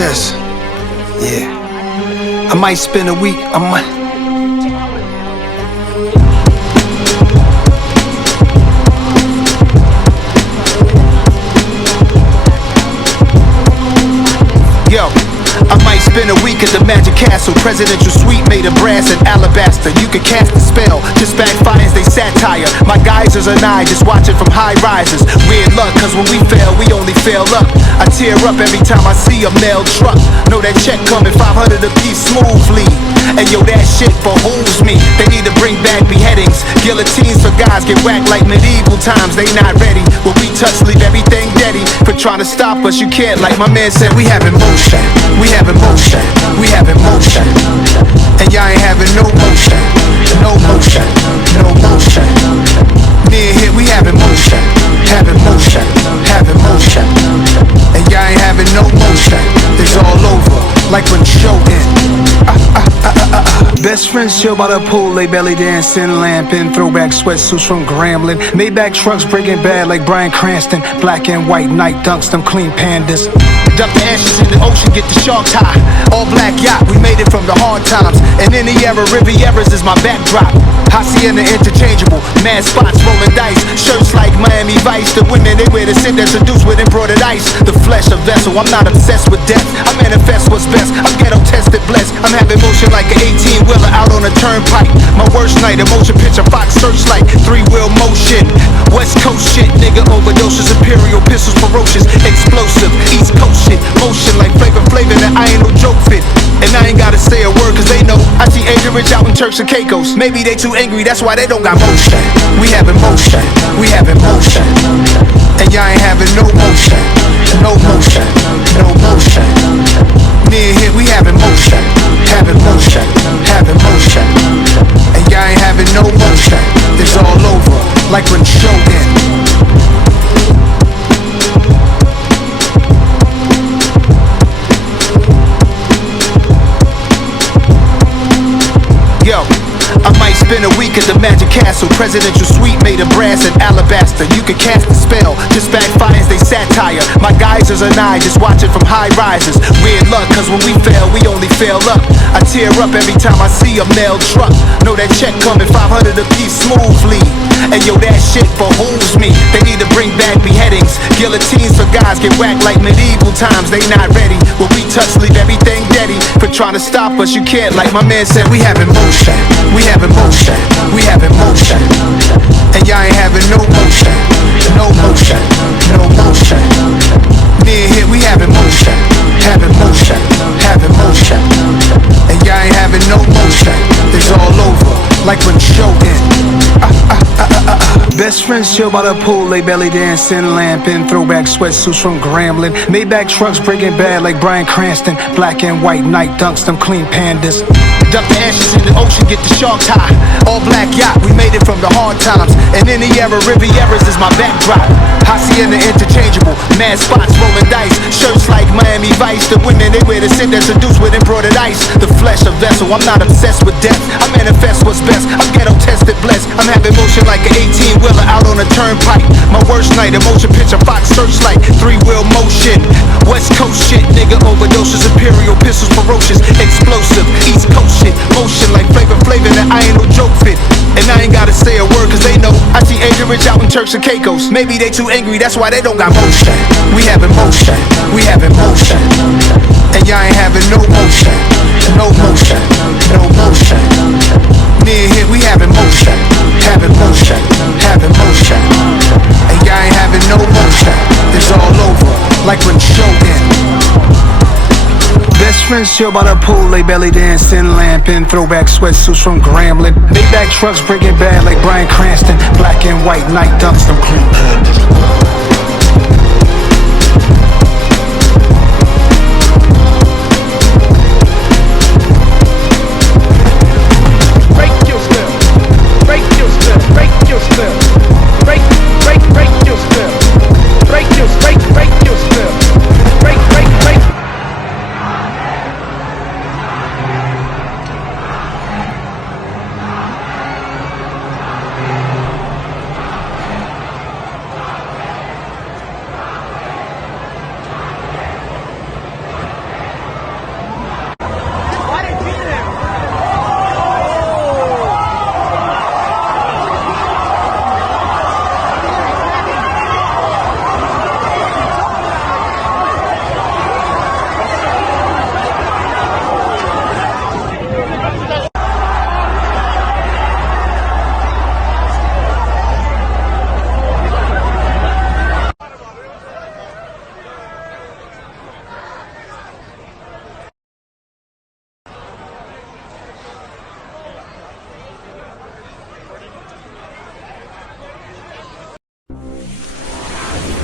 this. Yeah. I might spend a week, Yo, I might spend a week at the Magic Castle. Presidential suite made of brass and alabaster. You can cast a spell, just backfires they satire. My geysers and I just watching from high rises. Weird luck, cause when we fail, we only fail up. I tear up every time I see a mail truck. Know that check coming, 500 a piece smoothly. And yo, that shit behooves me. They need to bring back beheadings. Guillotines for guys get whacked like medieval times. They not ready. When we touch, leave everything deady. For trying to stop us, you can't. Like my man said, we have emotion. We have emotion. We have emotion. And y'all ain't having no motion. No motion. No motion. Near here, we have emotion. Have emotion. Have emotion. And y'all ain't having no motion. It's all over. Like when the show ends. Best friends chill by the pool, they belly dancing, lamping, throwback sweatsuits from Grambling. Maybach trucks breaking bad like Bryan Cranston. Black and white night dunks, them clean pandas. Dump the ashes in the ocean, get the sharks high. All black yacht, we made it from the hard times. And in the era, Rivieras is my backdrop. Hacienda interchangeable, mad spots rolling dice. Shirts like Miami Vice, the women they wear to sit there seduced with embroidered ice. The flesh a vessel, I'm not obsessed with death. I manifest what's best, I'm ghetto tested blessed. I'm having motion like an 18-wheeler out on a turnpike. My worst night, a motion picture, Fox searchlight, 3-wheel motion. West Coast shit, nigga overdoses, imperial pistols ferocious, explosive, East Coast shit, motion like Flavor that I ain't no joke fit. And I ain't gotta say a word cause they know I see Anchorage out in Turks and Caicos. Maybe they too angry, that's why they don't got motion. We have emotion, we have emotion. And y'all ain't having no motion. No motion, no motion. Near here, we have emotion. Have emotion, have emotion. And y'all ain't having no motion. It's all over, like when the show ends. Yo, I might spend a week at the Magic Castle. Presidential suite made of brass and alabaster. You can cast a spell, just backfires they satire. My geysers and I just watching from high rises. Weird luck, cause when we fail, we only fail up. I tear up every time I see a mail truck. Know that check coming, 500 a piece smoothly. And yo, that shit behooves me. They need to bring back beheadings. Guillotines for guys get whacked like medieval times. They not ready. When we touch, leave everything deady. For trying to stop us, you can't. Like my man said, we have emotion. We have emotion. We have emotion. And y'all ain't having no motion. No motion. No motion. Near here, we have emotion. Have emotion. Have emotion. And y'all ain't having no motion. It's all over. Like when the show ends. Best friends chill by the pool, they belly dancing, lamping, throwback sweatsuits from Grambling. Maybach trucks breaking bad like Bryan Cranston. Black and white night dunks, them clean pandas. Dump the ashes in the ocean, get the sharks high. All black yacht, we made it from the hard times. And in the era, Rivieras is my backdrop. Hacienda interchangeable, mad spots rolling dice. Shirts like Miami Vice, the women they wear to sit there seduced with embroidered ice. The flesh a vessel, I'm not obsessed with death. I manifest what's best, I'm ghetto tested blessed. I'm having motion like an 18-wheeler out on a turnpike. My worst night, a motion picture, Fox searchlight, 3-wheel motion. West Coast shit, nigga overdoses, imperial pistols ferocious, explosive, East Coast shit, motion like Flavor that I ain't no joke fit. And I ain't gotta say a word cause they know I see Anchorage out in Turks and Caicos. Maybe they too angry, that's why they don't got motion. We have emotion, we have emotion. And y'all ain't having no motion. No motion, no motion. Near here, we have emotion. Have emotion, have emotion. And y'all ain't having no motion. It's all over, like when the show ends. Best friends chill by the pool, they belly dancing, lamping, throwback sweatsuits from Grambling. Maybach trucks breaking bad like Bryan Cranston. Black and white night dunks, them clean pandas.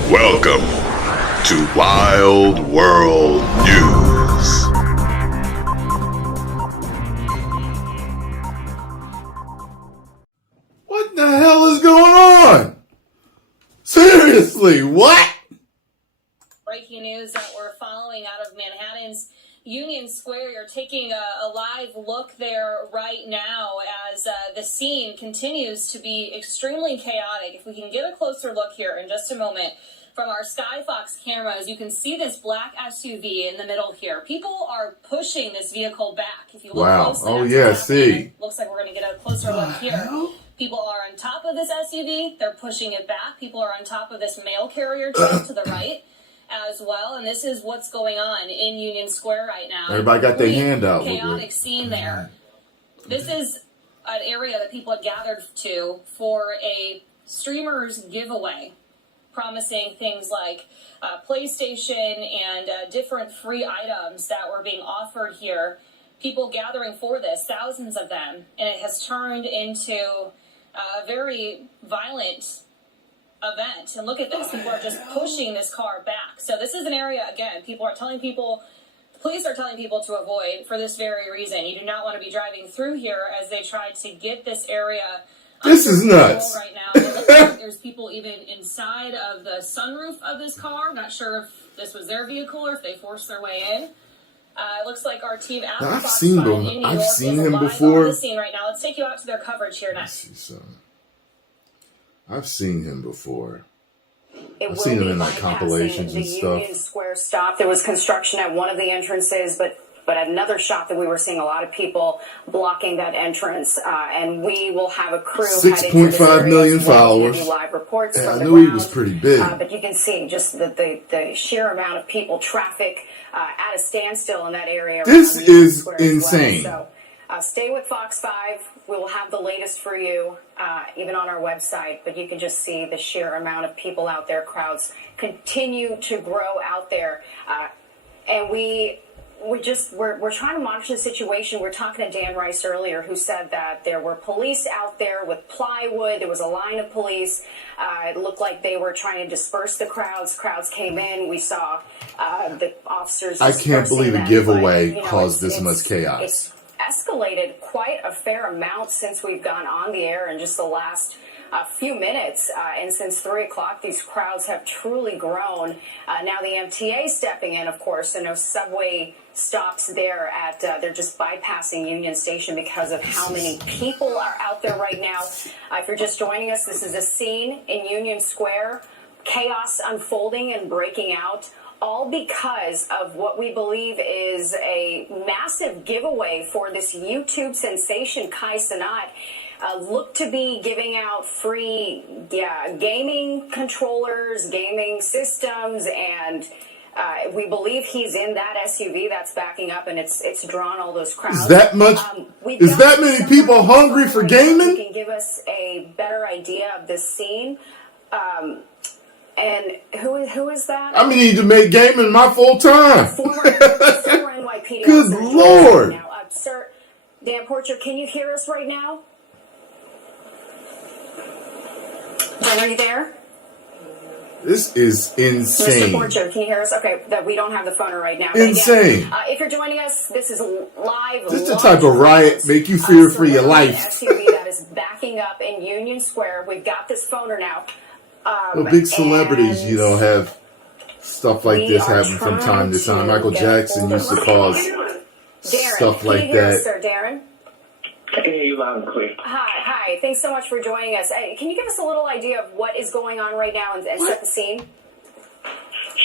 Welcome to Wild World News. What the hell is going on? Seriously, what? Breaking news that we're following out of Manhattan's Union Square. You're taking a live look there right now as the scene continues to be extremely chaotic. If we can get a closer look here in just a moment from our Skyfox cameras, you can see this black SUV in the middle here. People are pushing this vehicle back. If you look closely, oh yeah, see. Looks like we're going to get a closer look here. People are on top of this SUV. They're pushing it back. People are on top of this mail carrier truck to the right as well, and this is what's going on in Union Square right now. Everybody got their hand out. Chaotic scene there. This is an area that people had gathered to for a streamers giveaway, promising things like PlayStation and different free items that were being offered here. People gathering for this, thousands of them, and it has turned into a very violent event. And look at this, people are just pushing this car back. So this is an area, again, police are telling people to avoid for this very reason. You do not want to be driving through here as they try to get this area. This is nuts. Right now, it looks like there's people even inside of the sunroof of this car. Not sure if this was their vehicle or if they forced their way in. It looks like our team out I've seen him before. On the scene right now. Let's take you out to their coverage here next. I've seen him before. I've seen him in like compilations and stuff. The Union Square stop. There was construction at one of the entrances, but at another shop that we were seeing a lot of people blocking that entrance. And we will have a crew. 6.5 million followers. Live reports from I the knew ground. He was pretty big. But you can see just the sheer amount of people, traffic at a standstill in that area. This is insane. Well. So stay with Fox 5. We will have the latest for you, even on our website. But you can just see the sheer amount of people out there. Crowds continue to grow out there, and we're trying to monitor the situation. We're talking to Dan Rice earlier, who said that there were police out there with plywood. There was a line of police. It looked like they were trying to disperse the crowds. Crowds came in. We saw the officers. I can't believe a giveaway caused this much chaos. It's escalated quite a fair amount since we've gone on the air in just the last few minutes, and since 3 o'clock these crowds have truly grown. Now the MTA stepping in, of course, and no subway stops there at they're just bypassing Union Station because of how many people are out there right now. If you're just joining us, this is a scene in Union Square, chaos unfolding and breaking out, all because of what we believe is a massive giveaway for this YouTube sensation, Kai Cenat. Look to be giving out free gaming controllers, gaming systems, and we believe he's in that SUV that's backing up, and it's drawn all those crowds. Is that much? Is that many people hungry for gaming? Can give us a better idea of this scene. And who is that? I need to make gaming my full time. Former NYPD. Good Lord. Now, sir, Dan Porcher, can you hear us right now? Dan, are you there? This is insane. Mr. Porcher, can you hear us? Okay, that we don't have the phone right now. Insane. Again, if you're joining us, this is live. This is the type of riot make you fear for your life. SUV that is backing up in Union Square. We've got this phoner now. Well, big celebrities, have stuff like this happen from time to time. Michael Jackson used to cause stuff like that. Sir Darren? I can hear you loud and clear. Hi. Thanks so much for joining us. Can you give us a little idea of what is going on right now and set the scene?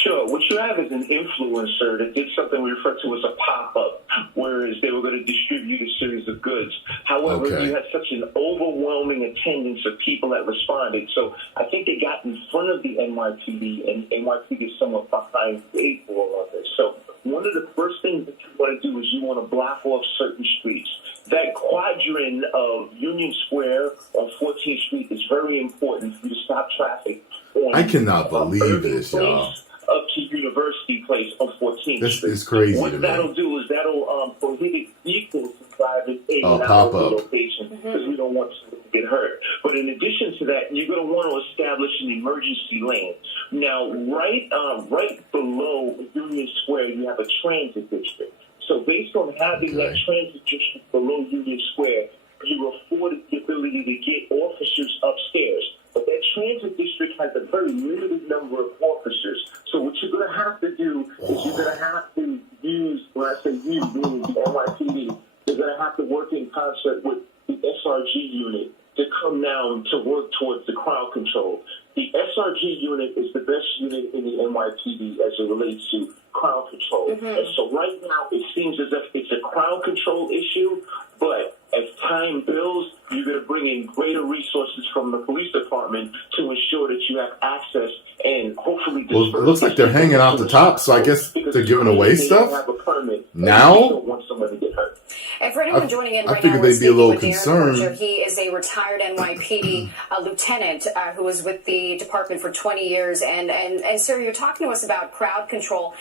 Sure. What you have is an influencer that did something we refer to as a pop-up, whereas they were going to distribute a series of goods. However, you had such an overwhelming attendance of people that responded. So I think they got in front of the NYPD, and NYPD is somewhat behind the eight ball of this. So one of the first things that you want to do is you want to block off certain streets. That quadrant of Union Square on 14th Street is very important for you to stop traffic. I cannot believe this, y'all. Up to University Place on 14th Street. This is crazy. What that'll do is that'll prohibit vehicles from driving in and out of the location because we don't want to get hurt. But in addition to that, you're going to want to establish an emergency lane. Now, right below Union Square, you have a transit district. So based on having that transit district below Union Square, you afforded the ability to get officers upstairs. But that transit district has a very limited number of officers. So what you're going to have to do is you're going to have to use, when I say use, meaning NYPD, you're going to have to work in concert with the SRG unit to come down to work towards the crowd control. The SRG unit is the best unit in the NYPD as it relates to crowd control. And so right now it seems as if it's a crowd control issue, but as time builds, you're going to bring in greater resources from the police department to ensure that you have access and hopefully... Well, it looks like they're hanging off the top, so I guess they're giving away stuff now? Don't want somebody to get hurt. And for anyone joining in I right now, figured we're they'd be a speaking little with Darren concerned. Porcher. He is a retired NYPD lieutenant who was with the department for 20 years. And sir, you're talking to us about crowd control.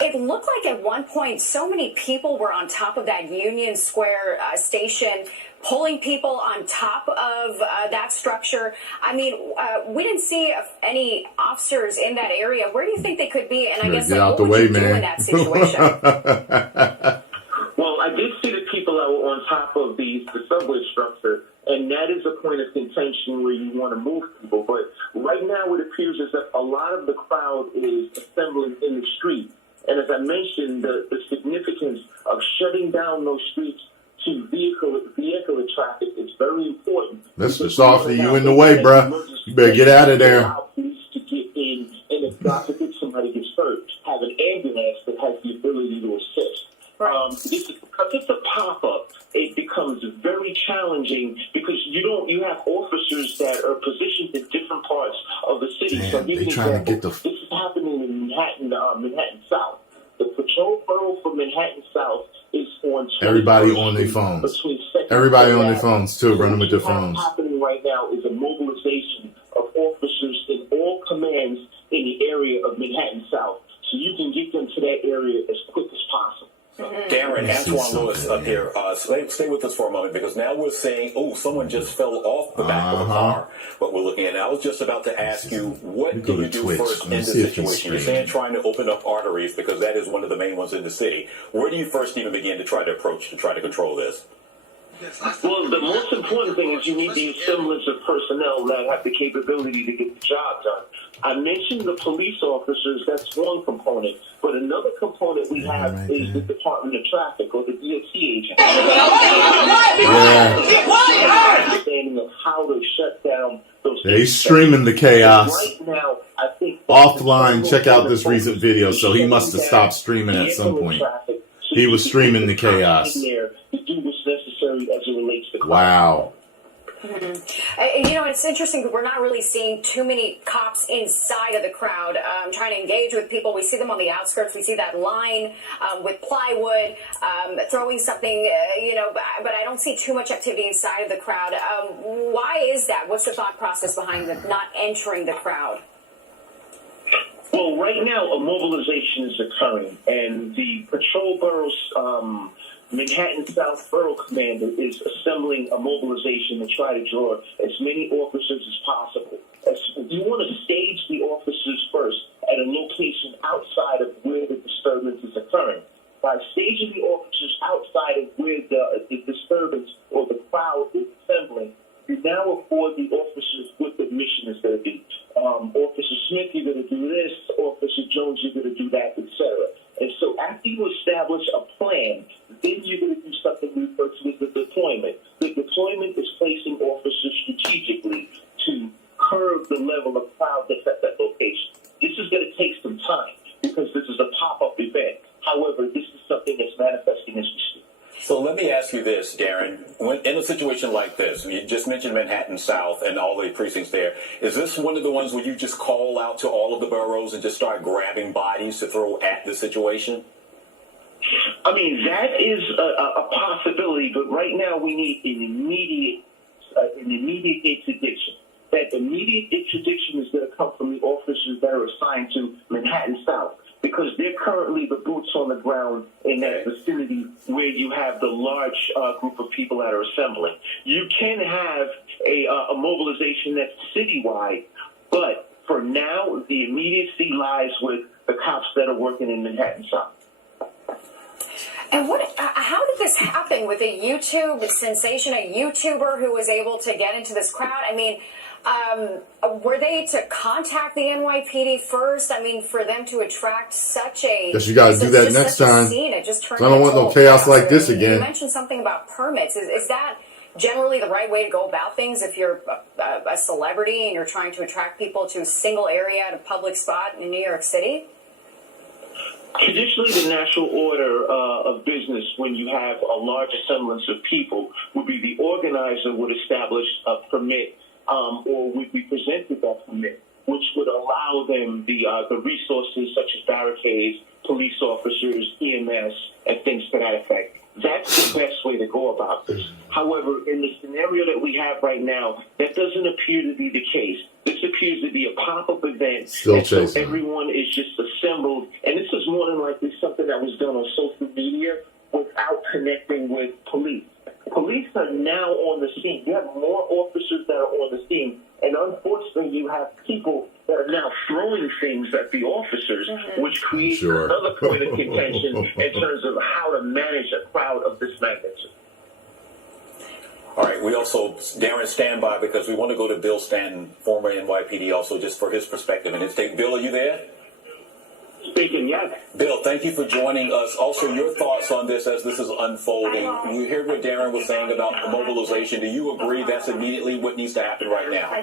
It looked like at one point so many people were on top of that Union Square station, pulling people on top of that structure. I mean, we didn't see any officers in that area. Where do you think they could be? And I guess get like, out what the would way, you do man. in that situation? Well, I did see the people that were on top of the subway structure, and that is a point of contention where you want to move people. But right now it appears as if a lot of the crowd is assembling in the street. And as I mentioned, the significance of shutting down those streets to vehicular traffic is very important. Mr. Softy, you in the way, bruh. You better get out of there. Allow police to get in, and if God forbid somebody gets hurt, have an ambulance that has the ability to assist. Because it's a pop-up, it becomes very challenging because you have officers that are positioned in different parts of the city. Damn, So give they an trying to example. get the... This is happening in Manhattan South. The patrol borough for Manhattan South is on... Everybody on their phones. Everybody on their phones, too, running with their phones. What's happening right now is a mobilization of officers in all commands in the area of Manhattan South. So you can get them to that area as quick as possible. Darren, Antoine Lewis up here. Stay with us for a moment because now we're saying, oh, someone just fell off the back of a car. But we're looking at it. I was just about to ask you, what do you do first in this situation? You're saying trying to open up arteries because that is one of the main ones in the city. Where do you first even begin to try to approach to try to control this? Well, the most important thing is you need the assemblage of personnel that have the capability to get the job done. I mentioned the police officers, that's one component. But another component we have is the Department of Traffic or the DOT agent. Understanding of how to shut down those... He's streaming the chaos. Right now, I think... Offline, check out this recent video. So he must have stopped streaming at some point. He was streaming the chaos. Wow. You know, it's interesting that we're not really seeing too many cops inside of the crowd trying to engage with people. We see them on the outskirts. We see that line with plywood, throwing something, but I don't see too much activity inside of the crowd. Why is that? What's the thought process behind not entering the crowd? Well, right now, a mobilization is occurring, and the patrol borough's Manhattan South Borough Commander is assembling a mobilization to try to draw as many officers as possible. You want to stage the officers first at a location outside of where the disturbance is occurring. By staging the officers outside of where the disturbance or the crowd is assembling, you now afford the officers what the mission is going to be. Officer Smith, you're going to do this. Officer Jones, you're going to do that, etc. And so after you establish a plan, then you're going to do something referred to as the deployment. The deployment is placing officers strategically to curb the level of crowd that's at that location. This is going to take some time because this is a pop-up event. However, this is something that's manifesting as we speak. So let me ask you this, Darren. When in a situation like this, you just mentioned Manhattan South and all the precincts there. Is this one of the ones where you just call out to all of the boroughs and just start grabbing bodies to throw at the situation? I mean, that is a possibility, but right now we need an immediate interdiction. That immediate interdiction is going to come from the officers that are assigned to Manhattan South because they're currently the boots on the ground in that vicinity where you have the large group of people that are assembling. You can have a mobilization that's citywide, but for now, the immediacy lies with the cops that are working in Manhattan South. And how did this happen with a YouTube sensation, a YouTuber who was able to get into this crowd? I mean, were they to contact the NYPD first? I mean, for them to attract such a... Guess you got to do that next time. It just turned I don't want no chaos like this again. You mentioned something about permits. Is that generally the right way to go about things if you're a celebrity and you're trying to attract people to a single area at a public spot in New York City? Traditionally, the natural order of business when you have a large assemblance of people would be the organizer would establish a permit or would be presented that permit, which would allow them the resources such as barricades, police officers, EMS, and things to that effect. That's the best way to go about this. However, in the scenario that we have right now, that doesn't appear to be the case. This appears to be a pop-up event, so everyone is just assembled, and this is more than likely something that was done on social media without connecting with police. Police are now on the scene. You have more officers that are on the scene, and unfortunately, you have people that are now throwing things at the officers, which creates another point of contention in terms of how to manage a crowd of this magnitude. All right, we also, Darren, stand by because we want to go to Bill Stanton, former NYPD, also just for his perspective and his take. Bill, are you there? Speaking, yes. Bill, thank you for joining us. Also, your thoughts on this as this is unfolding. You heard what Darren was saying about the mobilization. Do you agree that's immediately what needs to happen right now? I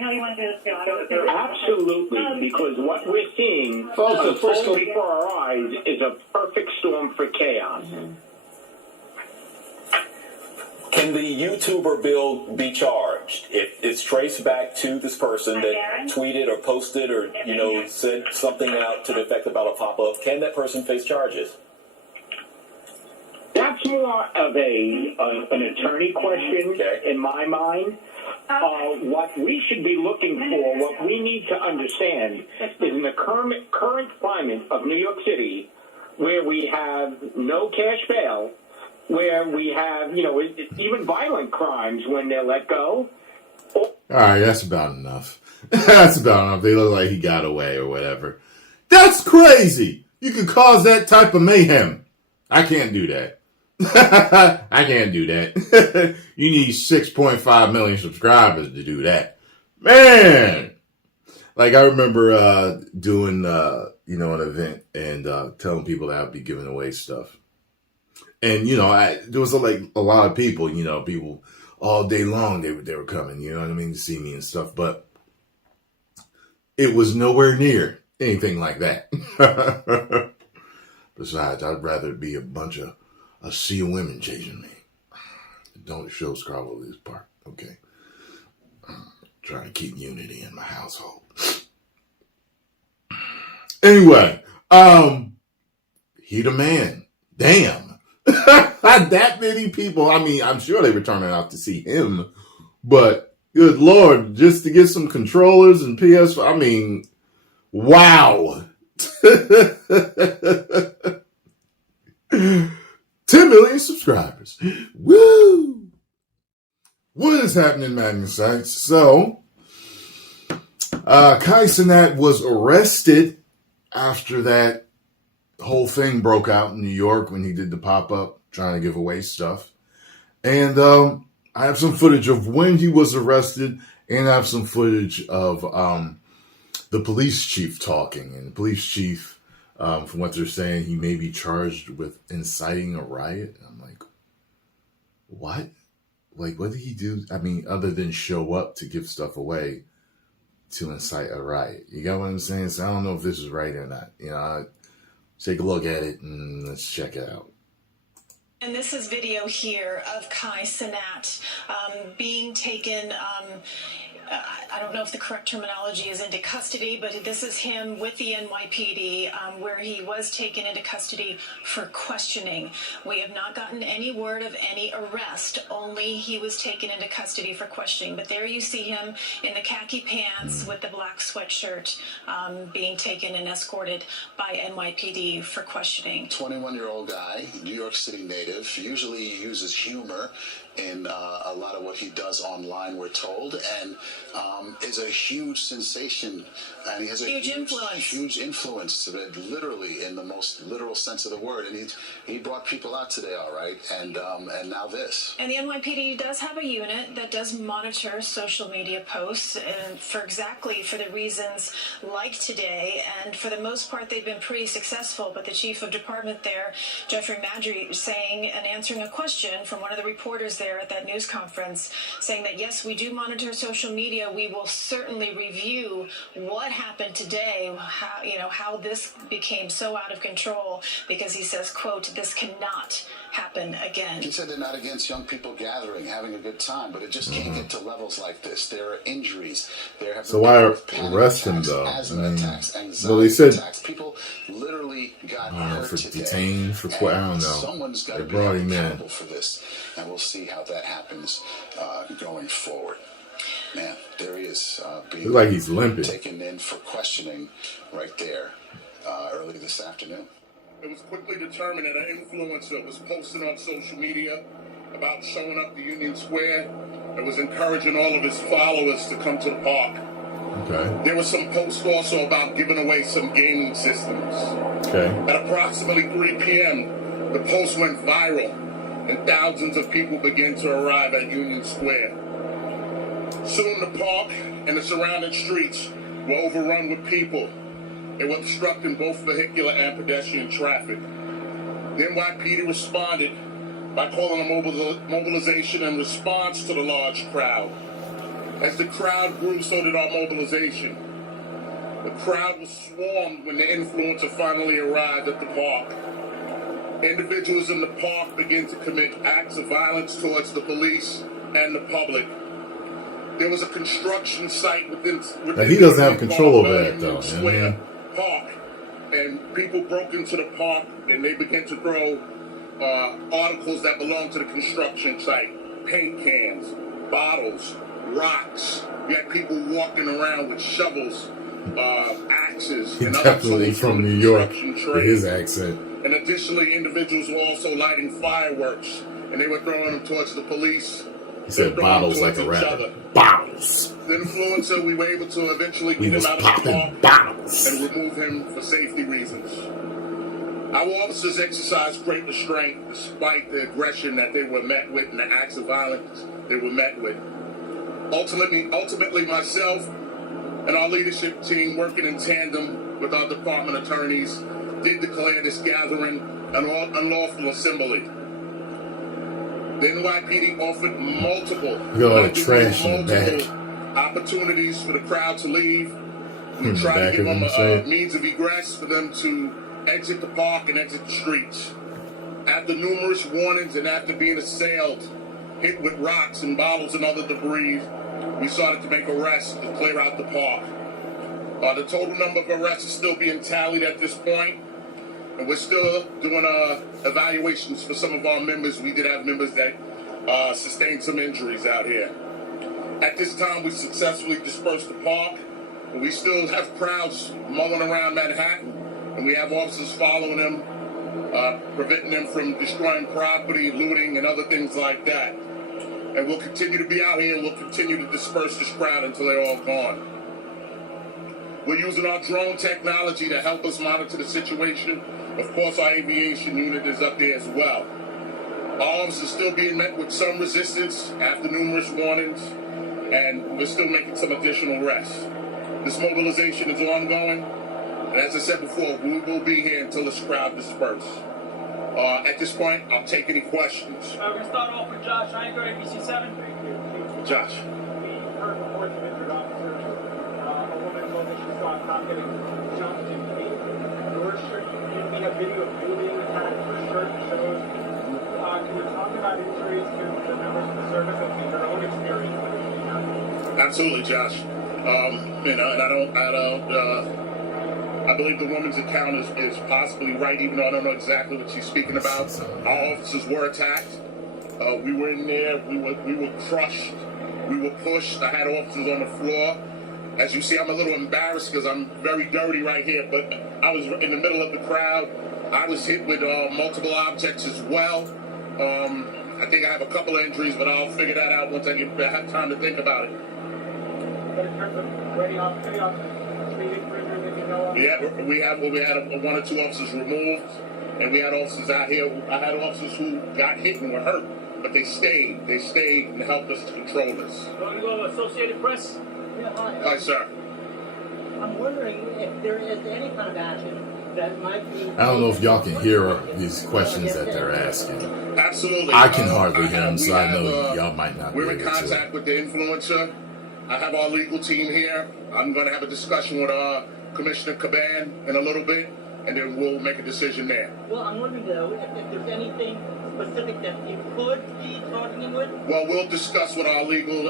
know you want to do this, Bill. Absolutely, because what we're seeing unfold before our eyes is a perfect storm for chaos. Can the YouTuber, Bill, be charged if it's traced back to this person that tweeted or posted or, said something out to the effect about a pop-up? Can that person face charges? That's more of an attorney question in my mind. What we should be looking for, what we need to understand is in the current climate of New York City, where we have no cash bail, where we have, even violent crimes when they're let go. All right, that's about enough. That's about enough. They look like he got away or whatever. That's crazy. You can cause that type of mayhem. I can't do that. I can't do that. You need 6.5 million subscribers to do that. Man! Like, I remember doing, an event and telling people that I'd be giving away stuff. And, there was a lot of people, people all day long, they were coming, to see me and stuff. But it was nowhere near anything like that. Besides, I'd rather it be a sea of women chasing me. Don't show Scrabble this part, okay? Trying to keep unity in my household. Anyway, he the man. Damn. That many people. I mean, I'm sure they were turning out to see him, but good Lord, just to get some controllers and PS. I mean, wow. 10 million subscribers. Woo! What is happening, Madden Sites? So, Kai Cenat was arrested after that whole thing broke out in New York when he did the pop-up trying to give away stuff. And I have some footage of when he was arrested, and I have some footage of the police chief talking. And the police chief, from what they're saying, he may be charged with inciting a riot. I'm like, what? Like, what did he do? I mean, other than show up to give stuff away to incite a riot. You got what I'm saying? So I don't know if this is right or not. Take a look at it and let's check it out. And this is video here of Kai Cenat being taken, I don't know if the correct terminology is into custody, but this is him with the NYPD where he was taken into custody for questioning. We have not gotten any word of any arrest, only he was taken into custody for questioning. But there you see him in the khaki pants with the black sweatshirt being taken and escorted by NYPD for questioning. 21-year-old guy, New York City native, usually uses humor in a lot of what he does online, we're told, and is a huge sensation, and he has a huge influence, literally in the most literal sense of the word. And he brought people out today, all right, and now this. And the NYPD does have a unit that does monitor social media posts, and for the reasons like today, and for the most part they've been pretty successful. But the chief of department there, Jeffrey Madry, saying and answering a question from one of the reporters there at that news conference, saying that yes, we do monitor social media. We will certainly review what happened today, how this became so out of control, because he says, quote, "This cannot happen again." He said they're not against young people gathering, having a good time, but it just can't get to levels like this. There are injuries. There have so why arrest him though? Well, they said people literally got hurt for today. detained for I don't know. Someone's got to be accountable for this, and we'll see how that happens going forward. Man, there he is being like he's limping, taken in for questioning right there early this afternoon. It was quickly determined that an influencer was posting on social media about showing up to Union Square and was encouraging all of his followers to come to the park. Okay. There was some posts also about giving away some gaming systems. Okay. At approximately 3 p.m., the post went viral, and thousands of people began to arrive at Union Square. Soon the park and the surrounding streets were overrun with people. They were obstructing both vehicular and pedestrian traffic. The NYPD responded by calling a mobilization in response to the large crowd. As the crowd grew, so did our mobilization. The crowd was swarmed when the influencer finally arrived at the park. Individuals in the park began to commit acts of violence towards the police and the public. There was a construction site within he doesn't have control over that though. Square Park, and people broke into the park and they began to throw articles that belonged to the construction site: paint cans, bottles, rocks. We had people walking around with shovels, axes, and other Definitely tools from New York with his accent. And additionally, individuals were also lighting fireworks, and they were throwing them towards the police. He said bottles like a rapper. Bottles. The influencer, we were able to eventually get him out of the park bottles and remove him for safety reasons. Our officers exercised great restraint despite the aggression that they were met with and the acts of violence they were met with. Ultimately, myself and our leadership team, working in tandem with our department attorneys, did declare this gathering an unlawful assembly. The NYPD offered multiple opportunities for the crowd to leave. We tried to give them a means of egress for them to exit the park and exit the streets. After numerous warnings and after being assailed, hit with rocks and bottles and other debris, we started to make arrests to clear out the park. The total number of arrests is still being tallied at this point, and we're still doing evaluations for some of our members. We did have members that sustained some injuries out here. At this time, we successfully dispersed the park, but we still have crowds mulling around Manhattan, and we have officers following them, preventing them from destroying property, looting, and other things like that. And we'll continue to be out here, and we'll continue to disperse this crowd until they're all gone. We're using our drone technology to help us monitor the situation. Of course, our aviation unit is up there as well. Our officers still being met with some resistance after numerous warnings, and we're still making some additional arrests. This mobilization is ongoing, and as I said before, we will be here until this crowd disperses. At this point, I'll take any questions. We're going to start off with Josh Anchor, ABC7. Josh. We heard reports of injured officers. A woman told us she saw a cop getting jumped and beat. Your shirt, we have video of you being attacked. Your shirt shows service and your own experience with it? Absolutely, Josh. And I believe the woman's account is possibly right, even though I don't know exactly what she's speaking about. Our officers were attacked. We were in there. We were crushed. We were pushed. I had officers on the floor. As you see, I'm a little embarrassed because I'm very dirty right here, but I was in the middle of the crowd. I was hit with multiple objects as well. I think I have a couple of injuries, but I'll figure that out once I have time to think about it. But in terms of any officers treated for injury that you know of? We had one or two officers removed, and we had officers out here. I had officers who got hit and were hurt, but they stayed. They stayed and helped us to control this. Want to go to Associated Press? Yeah, hi. Hi, sir. I'm wondering if there is any kind of action that might be... I don't know if y'all can hear these questions that they're asking. Absolutely. I can hardly hear them, so I know y'all might not be able to. We're in contact with the influencer. I have our legal team here. I'm going to have a discussion with Commissioner Caban in a little bit, and then we'll make a decision there. Well, I'm wondering, though, if there's anything specific that you could be targeting with? Well, we'll discuss with our legal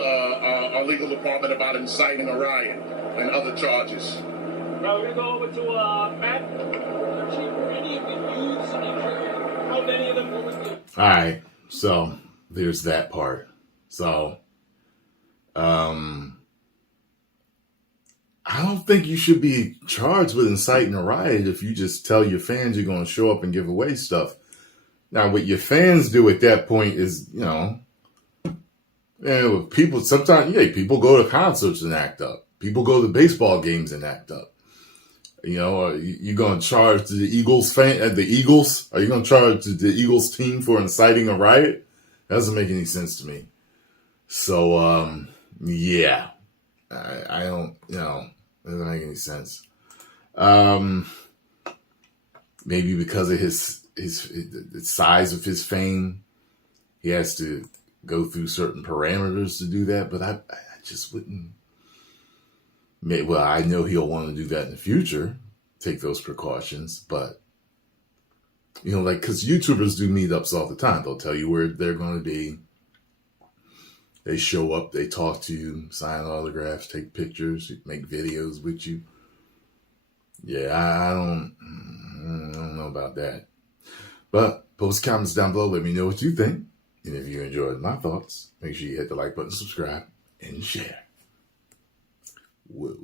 department about inciting a riot and other charges. Now we're going to go over to Matt. Any of the youths, how many of them were with you? All right, so there's that part. So, I don't think you should be charged with inciting a riot if you just tell your fans you're going to show up and give away stuff. Now, what your fans do at that point is, people sometimes, people go to concerts and act up. People go to baseball games and act up. You're going to charge the Eagles are you going to charge the Eagles team for inciting a riot? That doesn't make any sense to me. So, I don't, it doesn't make any sense. Maybe because of the size of his fame, he has to go through certain parameters to do that, but I just wouldn't. Well, I know he'll want to do that in the future, take those precautions, but, because YouTubers do meetups all the time. They'll tell you where they're going to be. They show up, they talk to you, sign autographs, take pictures, make videos with you. Yeah, I don't know about that. But post comments down below, let me know what you think. And if you enjoyed my thoughts, make sure you hit the like button, subscribe, and share. Whoa.